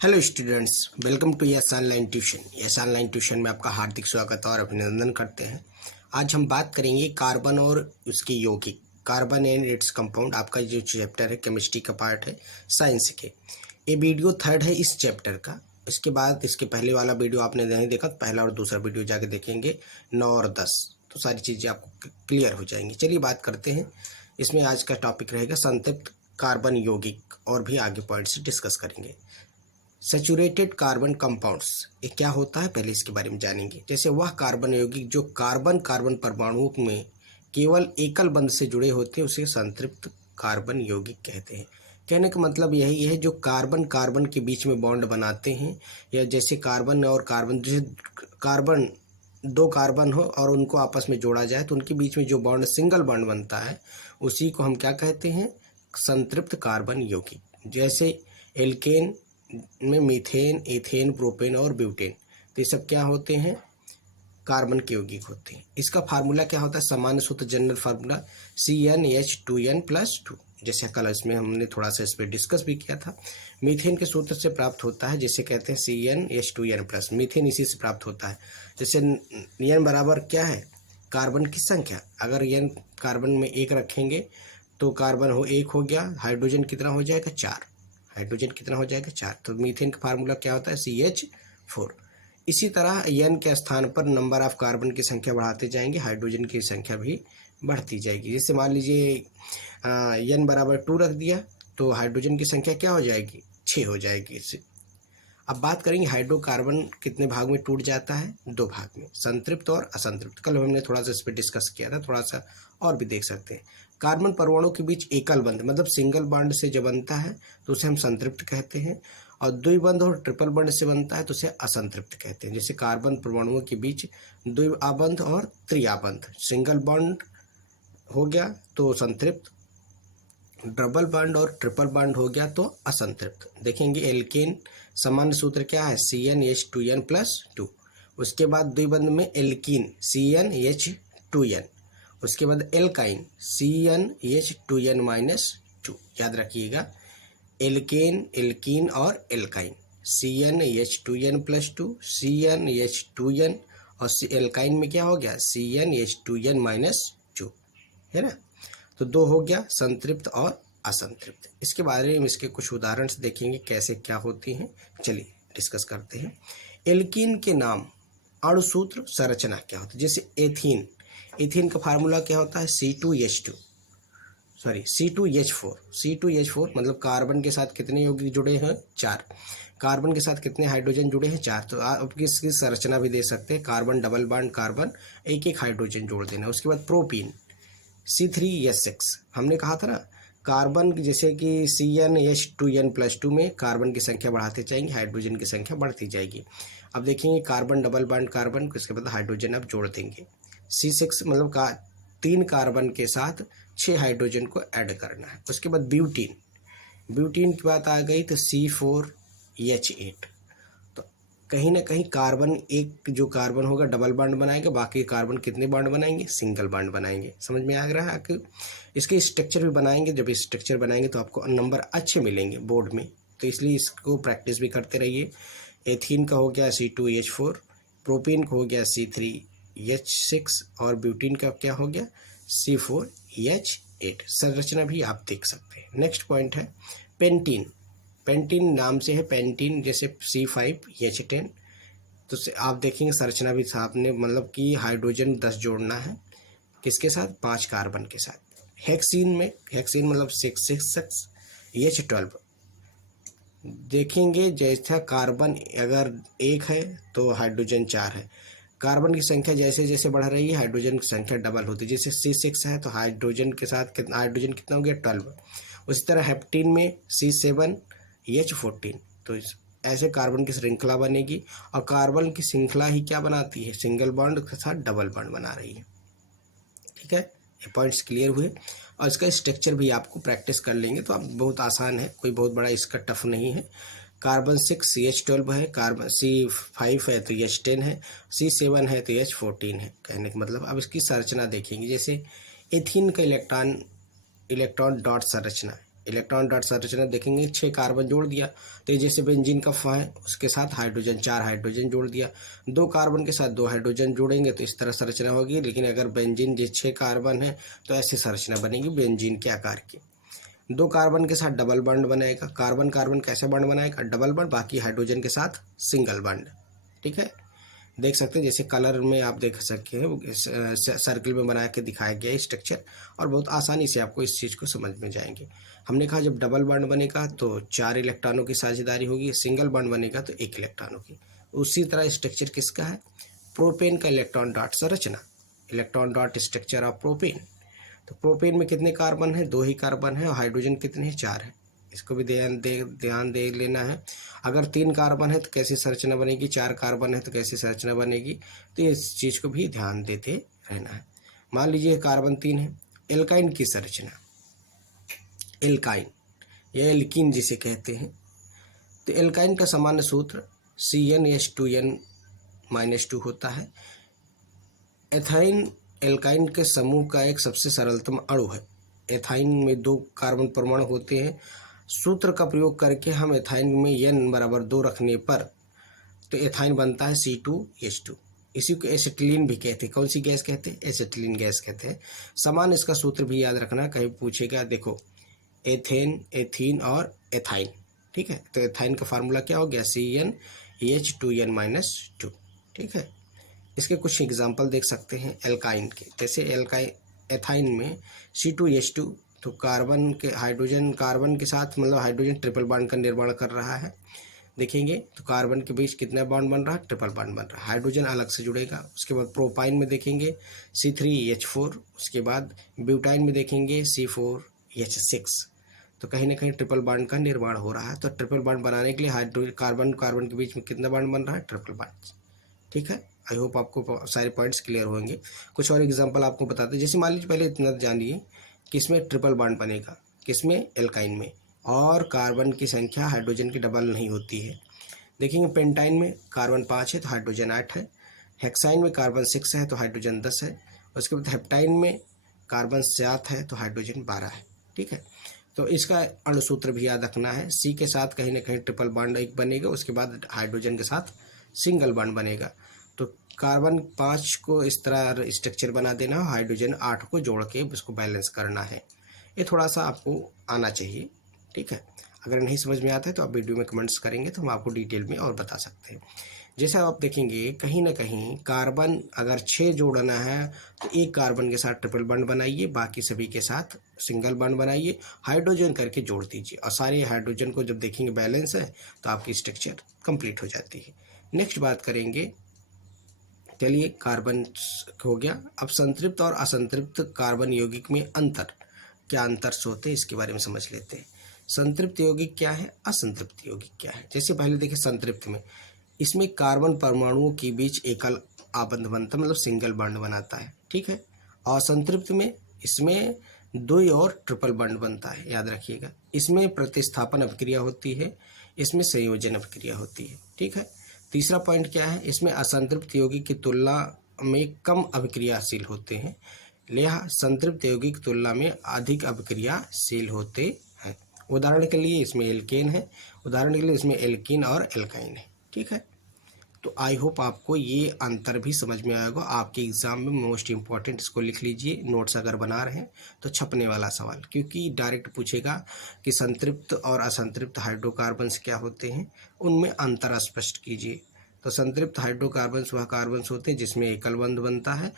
Hello students, welcome to yes online tuition. Yes online tuition में आपका हार्दिक स्वागत और अभिनंदन करते हैं। आज हम बात करेंगे कार्बन और उसके यौगिक, कार्बन एंड इट्स कंपाउंड। आपका जो चैप्टर है केमिस्ट्री का पार्ट है साइंस के। ये वीडियो थर्ड है इस चैप्टर का। इसके बाद इसके पहले वाला वीडियो आपने नहीं देखा तो पहला और दूसरा वीडियो जाके देखेंगे 9 और 10, तो सारी चीज़ें आपको क्लियर हो जाएंगी। चलिए बात करते हैं। इसमें आज का टॉपिक रहेगा संतृप्त कार्बन यौगिक, और भी आगे पॉइंट्स डिस्कस करेंगे। सैचुरेटेड कार्बन कंपाउंड्स ये क्या होता है, पहले इसके बारे में जानेंगे। जैसे वह कार्बन यौगिक जो कार्बन कार्बन परमाणुओं में केवल एकल बंध से जुड़े होते हैं उसे संतृप्त कार्बन यौगिक कहते हैं। कहने का मतलब यही है, जो कार्बन कार्बन के बीच में बॉन्ड बनाते हैं, या जैसे कार्बन और कार्बन, जैसे कार्बन दो कार्बन हो और उनको आपस में जोड़ा जाए तो उनके बीच में जो बॉन्ड सिंगल बॉन्ड बनता है उसी को हम क्या कहते हैं, संतृप्त कार्बन यौगिक। जैसे एल्केन में मीथेन, एथेन, प्रोपेन और ब्यूटेन, तो ये सब क्या होते हैं, कार्बन के यौगिक होते हैं। इसका फार्मूला क्या होता है, सामान्य सूत्र जनरल फार्मूला CnH2n+2। जैसे कल इसमें हमने थोड़ा सा इस पर डिस्कस भी किया था। मीथेन के सूत्र से प्राप्त होता है, जिसे कहते हैं CnH2n+। मीथेन इसी से प्राप्त होता है। जैसे n बराबर क्या है, कार्बन की संख्या। अगर n कार्बन में 1 रखेंगे तो कार्बन हो 1 हो गया, हाइड्रोजन कितना हो जाएगा 4, हाइड्रोजन कितना हो जाएगा 4। तो मीथेन का फार्मूला क्या होता है CH4। इसी तरह n के स्थान पर नंबर ऑफ कार्बन की संख्या बढ़ाते जाएंगे, हाइड्रोजन की संख्या भी बढ़ती जाएगी। जैसे मान लीजिए n बराबर 2 रख दिया तो हाइड्रोजन की संख्या क्या हो जाएगी, 6 हो जाएगी इससे। अब बात करेंगे हाइड्रोकार्बन कितने भाग में टूट जाता है, 2 भाग में, संतृप्त और असंतृप्त। कल हमने थोड़ा सा इस पर डिस्कस किया था, थोड़ा सा और भी देख सकते हैं। कार्बन परमाणु के बीच एकल बंध मतलब सिंगल बॉन्ड से जब बनता है तो उसे हम संतृप्त कहते हैं, और द्विबंध और ट्रिपल बॉन्ड से बनता है तो उसे असंतृप्त कहते हैं। जैसे कार्बन परमाणुओं के बीच द्विआबंध और त्रिआबंध, सिंगल बॉन्ड हो गया तो संतृप्त, डबल बॉन्ड और ट्रिपल बॉन्ड हो गया तो असंतृप्त। देखेंगे एल्केन सामान्य सूत्र क्या है CnH2n+2। उसके बाद द्विबंध में एल्कीन CnH2n, उसके बाद एल्काइन CnH2n-2। याद रखिएगा, एल्केन, एल्कीन और एल्काइन, CnH2n+2, CnH2n, और एल्काइन में क्या हो गया CnH2n-2, है ना। तो 2 हो गया संतृप्त और असंतृप्त। इसके बारे में इसके कुछ उदाहरण देखेंगे कैसे क्या होती हैं। चलिए डिस्कस करते हैं। एल्कीन के नाम, अणुसूत्र, संरचना क्या होती है। जैसे एथीन, एथीन का फार्मूला क्या होता है C2H4। C2H4 मतलब कार्बन के साथ कितने यौगिक जुड़े हैं 4, कार्बन के साथ कितने हाइड्रोजन जुड़े हैं 4। तो आप इसकी संरचना भी दे सकते हैं, कार्बन डबल बॉन्ड कार्बन, एक एक हाइड्रोजन जोड़ देना। उसके बाद प्रोपीन C3H6, हमने कहा था ना, कार्बन जैसे कि CnH2n+2 में कार्बन की संख्या बढ़ाते जाएंगे, हाइड्रोजन की संख्या बढ़ती जाएगी। अब देखेंगे कार्बन डबल बॉन्ड कार्बन, उसके बाद हाइड्रोजन आप जोड़ देंगे। C6 मतलब 3 कार्बन के साथ 6 हाइड्रोजन को ऐड करना है। उसके बाद ब्यूटीन, ब्यूटीन की बात आ गई तो C4H8। तो कहीं ना कहीं कार्बन, एक जो कार्बन होगा डबल बॉन्ड बनाएगा, बाकी कार्बन कितने बॉन्ड बनाएंगे, सिंगल बॉन्ड बनाएंगे। समझ में आ रहा है कि इसके स्ट्रक्चर भी बनाएंगे। जब स्ट्रक्चर बनाएंगे तो आपको नंबर अच्छे मिलेंगे बोर्ड में, तो इसलिए इसको प्रैक्टिस भी करते रहिए। एथीन का हो गया C2H4, प्रोपीन का हो गया C3H6, और ब्यूटीन का क्या हो गया C4H8। संरचना भी आप देख सकते हैं। नेक्स्ट पॉइंट है पेंटीन। पेंटीन नाम से है पेंटीन, जैसे C5H10। तो आप देखेंगे संरचना भी आपने मतलब कि हाइड्रोजन 10 जोड़ना है, किसके साथ, 5 कार्बन के साथ। हेक्सीन में, हेक्सीन मतलब 6H12। देखेंगे जैसा कार्बन अगर 1 है तो हाइड्रोजन 4 है, कार्बन की संख्या जैसे जैसे बढ़ रही है हाइड्रोजन की संख्या डबल होती है। जैसे C6 है तो हाइड्रोजन के साथ कितना, हाइड्रोजन कितना हो गया 12। उसी तरह हेप्टीन में C7H14। तो ऐसे कार्बन की श्रृंखला बनेगी, और कार्बन की श्रृंखला ही क्या बनाती है, सिंगल बॉन्ड के साथ डबल बॉन्ड बना रही है। ठीक है, ये पॉइंट्स क्लियर हुए, और इसका स्ट्रक्चर भी आपको प्रैक्टिस कर लेंगे तो आप बहुत आसान है, कोई बहुत बड़ा इसका टफ नहीं है। कार्बन 6 CH12 है, कार्बन C5 है तो H10 है, C7 है तो H14 है। कहने का मतलब अब इसकी संरचना देखेंगे। जैसे एथीन का इलेक्ट्रॉन डॉट संरचना, इलेक्ट्रॉन डॉट संरचना देखेंगे 6 कार्बन जोड़ दिया, तो ये जैसे बेंजीन का है उसके साथ हाइड्रोजन 4 हाइड्रोजन जोड़ दिया, 2 कार्बन के साथ 2 हाइड्रोजन जोड़ेंगे तो इस तरह संरचना होगी। लेकिन अगर बेंजीन जो 6 कार्बन है तो ऐसी संरचना बनेगी बेंजीन के आकार की। 2 कार्बन के साथ डबल बॉन्ड बनाएगा, कार्बन कार्बन कैसे बॉन्ड बनाएगा, डबल बॉन्ड, बाकी हाइड्रोजन के साथ सिंगल बॉन्ड। ठीक है, देख सकते हैं जैसे कलर में आप देख सकते हैं सर्कल में बना के दिखाया गया है स्ट्रक्चर, और बहुत आसानी से आपको इस चीज़ को समझ में जाएंगे। हमने कहा जब डबल बॉन्ड बनेगा तो 4 इलेक्ट्रॉनों की साझेदारी होगी, सिंगल बॉन्ड बनेगा तो 1 इलेक्ट्रॉनों की। उसी तरह स्ट्रक्चर किसका है, प्रोपेन का इलेक्ट्रॉन डॉट संरचना, electron dot structure of propane. तो प्रोपेन में कितने कार्बन है, 2 ही कार्बन है, और हाइड्रोजन कितने हैं, 4 है। इसको भी ध्यान दे लेना है। अगर 3 कार्बन है तो कैसी संरचना बनेगी, 4 कार्बन है तो कैसी संरचना बनेगी, तो इस चीज़ को भी ध्यान देते रहना है। मान लीजिए कार्बन 3 है, एल्काइन की संरचना, एल्काइन या एल्कीन जिसे कहते हैं, तो एल्काइन का सामान्य सूत्र CnH2n-2 होता है। एथाइन एल्काइन के समूह का एक सबसे सरलतम अणु है। एथाइन में 2 कार्बन परमाणु होते हैं। सूत्र का प्रयोग करके हम एथाइन में n बराबर 2 रखने पर तो एथाइन बनता है C2H2। इसी को एसिटिलीन भी कहते हैं। कौन सी गैस कहते हैं, एसिटिलीन गैस कहते हैं। समान इसका सूत्र भी याद रखना, कहीं पूछेगा, देखो एथेन, एथीन और एथाइन। ठीक है, तो एथाइन का फार्मूला क्या हो गया, CnH2n-2। ठीक है, इसके कुछ एग्जाम्पल देख सकते हैं एल्काइन के, जैसे एथाइन में C2H2, तो कार्बन के हाइड्रोजन कार्बन के साथ मतलब हाइड्रोजन ट्रिपल बॉन्ड का निर्माण कर रहा है। देखेंगे तो कार्बन के बीच कितना बॉन्ड बन रहा है, ट्रिपल बॉन्ड बन रहा है, हाइड्रोजन अलग से जुड़ेगा। उसके बाद प्रोपाइन में देखेंगे C3H4, उसके बाद ब्यूटाइन में देखेंगे C4H6। तो कहीं ना कहीं ट्रिपल बॉन्ड का निर्माण हो रहा है। तो ट्रिपल बॉन्ड बनाने के लिए हाइड्रोजन कार्बन कार्बन के बीच में कितना बॉन्ड बन रहा है, ट्रिपल बॉन्ड। ठीक है, आई होप आपको सारे पॉइंट्स क्लियर होंगे। कुछ और एग्जांपल आपको बताते हैं, जैसे मान लीजिए पहले इतना जानिए किसमें ट्रिपल बॉन्ड बनेगा, किसमें, एल्काइन में, और कार्बन की संख्या हाइड्रोजन की डबल नहीं होती है। देखेंगे पेंटाइन में कार्बन 5 है तो हाइड्रोजन 8 है, हेक्साइन में कार्बन 6 है तो हाइड्रोजन 10 है, उसके बाद हेप्टाइन में कार्बन 7 है तो हाइड्रोजन 12 है। ठीक है, तो इसका अणुसूत्र भी याद रखना है। सी के साथ कहीं ना कहीं ट्रिपल बॉन्ड एक बनेगा, उसके बाद हाइड्रोजन के साथ सिंगल बॉन्ड बनेगा। तो कार्बन 5 को इस तरह स्ट्रक्चर बना देना, हाइड्रोजन 8 को जोड़ के उसको बैलेंस करना है। ये थोड़ा सा आपको आना चाहिए। ठीक है, अगर नहीं समझ में आता है तो आप वीडियो में कमेंट्स करेंगे तो हम आपको डिटेल में और बता सकते हैं। जैसा आप देखेंगे कहीं ना कहीं कार्बन अगर 6 जोड़ना है तो एक कार्बन के साथ ट्रिपल बॉन्ड बनाइए, बाकी सभी के साथ सिंगल बॉन्ड बनाइए, हाइड्रोजन करके जोड़ दीजिए, और सारे हाइड्रोजन को जब देखेंगे बैलेंस है तो आपकी स्ट्रक्चर कंप्लीट हो जाती है। नेक्स्ट बात करेंगे, चलिए कार्बन हो गया। अब संतृप्त और असंतृप्त कार्बन यौगिक में अंतर, क्या अंतर होते हैं इसके बारे में समझ लेते हैं। संतृप्त यौगिक क्या है, असंतृप्त यौगिक क्या है। जैसे पहले देखें संतृप्त में, इसमें कार्बन परमाणुओं के बीच एकल आबंध बनता है, मतलब सिंगल बॉन्ड बनाता है। ठीक है, असंतृप्त में इसमें 2 और ट्रिपल बॉन्ड बनता है, याद रखिएगा। इसमें प्रतिस्थापन अभिक्रिया होती है, इसमें संयोजन अभिक्रिया होती है। ठीक है, तीसरा पॉइंट क्या है, इसमें असंतृप्त यौगिक की तुलना में कम अभिक्रियाशील होते हैं, लिहाजा संतृप्त यौगिक की तुलना में अधिक अभिक्रियाशील होते हैं। उदाहरण के लिए इसमें एल्केन है, उदाहरण के लिए इसमें एल्कीन और एल्काइन है। ठीक है, तो आई होप आपको ये अंतर भी समझ में आएगा। आपके एग्जाम में मोस्ट इंपॉर्टेंट, इसको लिख लीजिए नोट्स अगर बना रहे हैं तो, छपने वाला सवाल, क्योंकि डायरेक्ट पूछेगा कि संतृप्त और असंतृप्त हाइड्रोकार्बन्स क्या होते हैं, उनमें अंतर स्पष्ट कीजिए। तो संतृप्त हाइड्रोकार्बन्स वह कार्बन्स होते हैं जिसमें एकल बंध बनता है,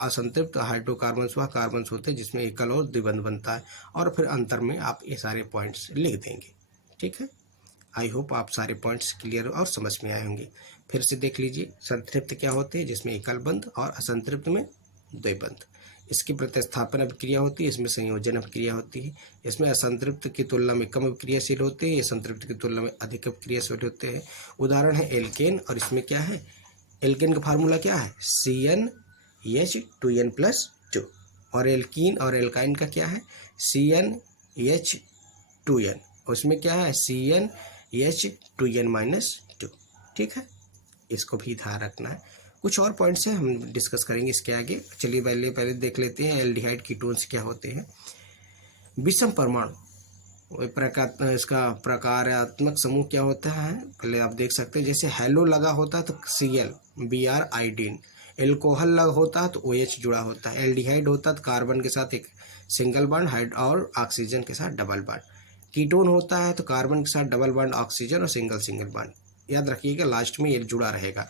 असंतृप्त हाइड्रोकार्बन्स वह कार्बन्स होते हैं जिसमें एकल और द्विबंध बनता है, और फिर अंतर में आप ये सारे पॉइंट्स लिख देंगे। ठीक है, आई होप आप सारे पॉइंट्स क्लियर और समझ में आए होंगे। फिर से देख लीजिए, संतृप्त क्या होते हैं, जिसमें एकल बंध, और असंतृप्त में द्विबंध। इसकी प्रतिस्थापन अभिक्रिया होती है, इसमें संयोजन अभिक्रिया होती है। इसमें असंतृप्त की तुलना में कम अभिक्रियाशील होते हैं, ये संतृप्त की तुलना में अधिक अभिक्रियाशील होते हैं। उदाहरण है एल्केन, और इसमें क्या है, एल्केन का फार्मूला क्या है, CnH2n+2, और एल्कीन और एल्काइन का क्या है, CnH2n, उसमें क्या है, CnH2n-2। ठीक है, इसको भी ध्यान रखना है। कुछ और पॉइंट्स हैं, हम डिस्कस करेंगे इसके आगे। चलिए पहले देख लेते हैं एल्डिहाइड कीटोन्स क्या होते हैं। विषम परमाणु इसका प्रकारात्मक समूह क्या होता है, पहले आप देख सकते हैं। जैसे हेलो लगा होता है तो Cl Br आयोडीन, एल्कोहल लगा होता है तो OH जुड़ा होता है, एल्डिहाइड होता है तो कार्बन के साथ एक सिंगल बॉन्ड हाइड और ऑक्सीजन के साथ डबल बॉन्ड, कीटोन होता है तो कार्बन के साथ डबल बॉन्ड ऑक्सीजन और सिंगल बॉन्ड। याद रखिएगा लास्ट में ये जुड़ा रहेगा।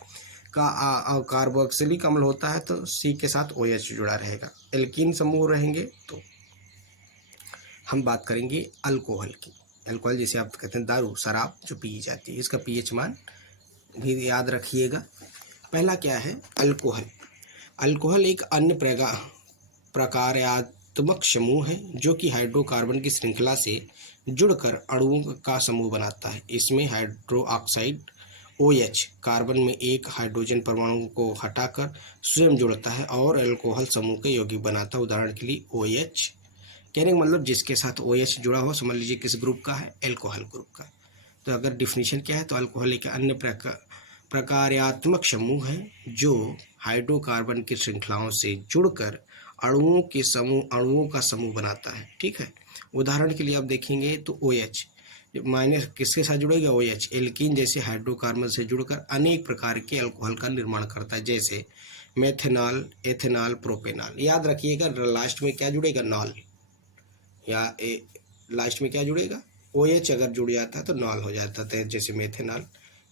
कार्बोक्सिलिक अम्ल होता है तो C के साथ OH जुड़ा रहेगा। एल्कीन समूह रहेंगे तो हम बात करेंगे अल्कोहल की। अल्कोहल जैसे आप कहते हैं दारू, शराब जो पी जाती है, इसका pH मान भी याद रखिएगा। पहला क्या है, अल्कोहल। अल्कोहल एक अन्य प्रकार्यात्मक समूह है जो कि हाइड्रोकार्बन की श्रृंखला से जुड़कर अणुओं का समूह बनाता है। इसमें हाइड्रोक्साइड OH कार्बन में एक हाइड्रोजन परमाणु को हटाकर स्वयं जुड़ता है और अल्कोहल समूह के यौगिक बनाता है। उदाहरण के लिए OH, कहने का मतलब जिसके साथ OH जुड़ा हो, समझ लीजिए किस ग्रुप का है, एल्कोहल ग्रुप का। तो अगर डिफिनीशन क्या है, तो अल्कोहल एक अन्य प्रकार्यात्मक समूह है जो हाइड्रोकार्बन की श्रृंखलाओं से जुड़कर अणुओं का समूह बनाता है। ठीक है, उदाहरण के लिए आप देखेंगे तो OH माइनस किसके साथ जुड़ेगा, OH एल्कीन जैसे हाइड्रोकार्बन से जुड़कर अनेक प्रकार के अल्कोहल का निर्माण करता है, जैसे मेथेनॉल, एथेनॉल, प्रोपेनॉल। याद रखिएगा लास्ट में क्या जुड़ेगा, नॉल, या लास्ट में क्या जुड़ेगा, OH अगर जुड़ जाता है तो नॉल हो जाता है। जैसे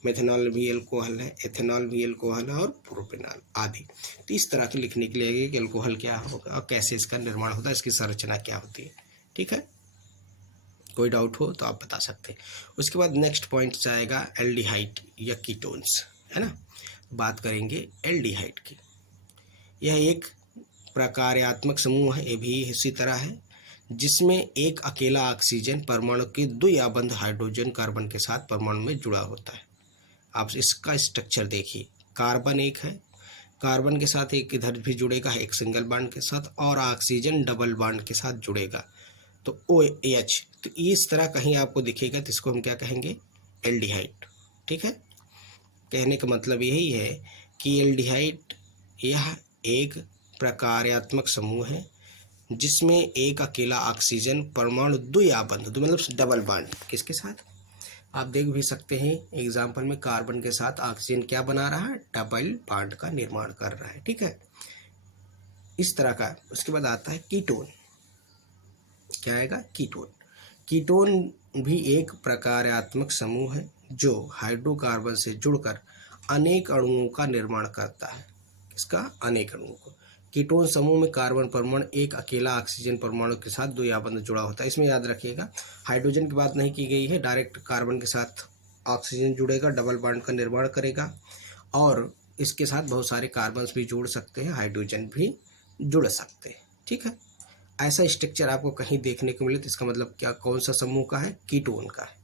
मेथेनॉल भी अल्कोहल है, एथेनॉल भी अल्कोहल है और प्रोपेनॉल आदि। तो इस तरह के लिखने के लिए कि अल्कोहल क्या होगा और कैसे इसका निर्माण होता है, इसकी संरचना क्या होती है। ठीक है, कोई डाउट हो तो आप बता सकते हैं। उसके बाद नेक्स्ट पॉइंट आएगा एल्डिहाइड या कीटोन्स, है ना। बात करेंगे एल्डिहाइड की। यह एक प्रकार्यात्मक समूह है, ये भी इसी तरह है, जिसमें एक अकेला ऑक्सीजन परमाणु के द्विआबंध हाइड्रोजन कार्बन के साथ परमाणु में जुड़ा होता है। आप इसका स्ट्रक्चर देखिए, कार्बन एक है, कार्बन के साथ एक इधर भी जुड़ेगा एक सिंगल बॉन्ड के साथ, और ऑक्सीजन डबल बॉन्ड के साथ जुड़ेगा तो OH। तो इस तरह कहीं आपको दिखेगा तो इसको हम क्या कहेंगे, एल्डिहाइड। ठीक है, कहने का मतलब यही है कि एल्डिहाइड यह एक प्रकार्यात्मक समूह है जिसमें एक अकेला ऑक्सीजन परमाणु द्विआबंध, मतलब डबल बॉन्ड किसके साथ, आप देख भी सकते हैं एग्जाम्पल में कार्बन के साथ ऑक्सीजन क्या बना रहा है, डबल बॉन्ड का निर्माण कर रहा है। ठीक है, इस तरह का। उसके बाद आता है कीटोन। क्या आएगा, कीटोन। कीटोन भी एक प्रकार्यात्मक समूह है जो हाइड्रोकार्बन से जुड़कर अनेक अणुओं का निर्माण करता है। इसका अनेक अणुओं को। कीटोन समूह में कार्बन परमाणु एक अकेला ऑक्सीजन परमाणु के साथ द्विआबंध जुड़ा होता है। इसमें याद रखिएगा हाइड्रोजन की बात नहीं की गई है, डायरेक्ट कार्बन के साथ ऑक्सीजन जुड़ेगा, डबल बॉन्ड का निर्माण करेगा, और इसके साथ बहुत सारे कार्बन भी जुड़ सकते हैं, हाइड्रोजन भी जुड़ सकते हैं। ठीक है, ऐसा स्ट्रक्चर आपको कहीं देखने को मिले तो इसका मतलब क्या, कौन सा समूह का है, कीटोन का है।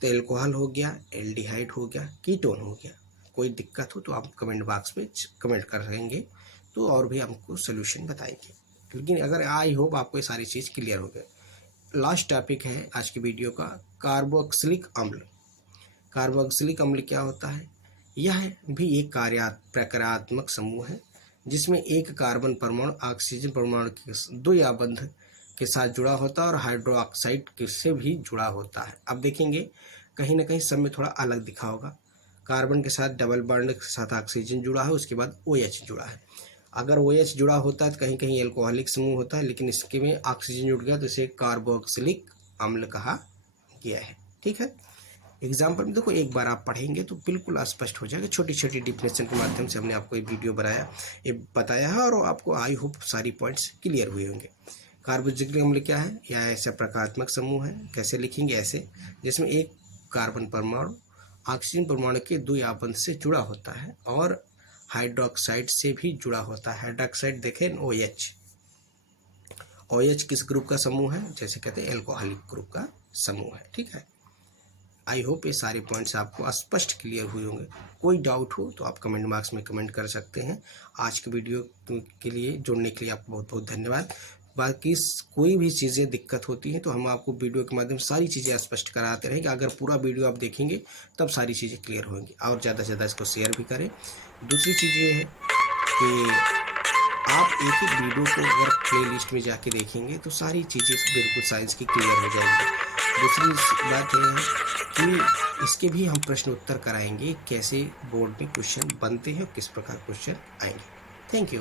तो एल्कोहल हो गया, एल्डिहाइड हो गया, कीटोन हो गया। कोई दिक्कत हो तो आप कमेंट बॉक्स में कमेंट करेंगे तो और भी हमको सोल्यूशन बताएंगे। लेकिन अगर आई होप आपको ये सारी चीज़ क्लियर हो गए। लास्ट टॉपिक है आज की वीडियो का, कार्बोक्सिलिक अम्ल। कार्बोक्सिलिक अम्ल क्या होता है, यह भी एक प्रकार्यात्मक समूह है जिसमें एक कार्बन परमाणु ऑक्सीजन परमाणु के द्विआबंध के साथ जुड़ा होता है और हाइड्रोक्साइड से भी जुड़ा होता है। अब देखेंगे कहीं ना कहीं सब में थोड़ा अलग दिखा होगा। कार्बन के साथ डबल बॉन्ड के साथ ऑक्सीजन जुड़ा है, उसके बाद OH जुड़ा है। अगर OH जुड़ा होता है तो कहीं कहीं एल्कोहलिक समूह होता है, लेकिन इसके में ऑक्सीजन जुड़ गया तो इसे कार्बोक्सिलिक अम्ल कहा गया है। ठीक है, एग्जाम्पल में देखो एक बार आप पढ़ेंगे तो बिल्कुल स्पष्ट हो जाएगा। छोटी छोटी डिफिनेशन के माध्यम से हमने आपको ये वीडियो बनाया, ये बताया है, और आपको आई होप सारी पॉइंट्स क्लियर हुए होंगे। कार्बोक्सिलिक अम्ल क्या है, यह ऐसा प्रकारात्मक समूह है, कैसे लिखेंगे, ऐसे जिसमें एक कार्बन परमाणु ऑक्सीजन परमाणु के द्विआबंध से जुड़ा होता है और हाइड्रोक्साइड से भी जुड़ा होता है। हाइड्रोक्साइड देखें OH। OH किस ग्रुप का समूह है, जैसे कहते हैं एल्कोहलिक ग्रुप का समूह है। ठीक है, आई होप ये सारे पॉइंट्स आपको स्पष्ट क्लियर हुए होंगे। कोई डाउट हो तो आप कमेंट बॉक्स में कमेंट कर सकते हैं। आज के वीडियो के लिए जुड़ने के लिए आपको बहुत बहुत धन्यवाद। बाकी कोई भी चीज़ें दिक्कत होती हैं तो हम आपको वीडियो के माध्यम से सारी चीज़ें स्पष्ट कराते रहेंगे। अगर पूरा वीडियो आप देखेंगे तब सारी चीज़ें क्लियर होंगी, और ज़्यादा से ज़्यादा इसको शेयर भी करें। दूसरी चीज़ ये है कि आप एक एक वीडियो को अगर प्लेलिस्ट में जाके देखेंगे तो सारी चीज़ें बिल्कुल साइंस की क्लियर हो जाएंगी। दूसरी बात यह है कि इसके भी हम प्रश्न उत्तर कराएंगे, कैसे बोर्ड में क्वेश्चन बनते हैं और किस प्रकार क्वेश्चन आएंगे। Thank you.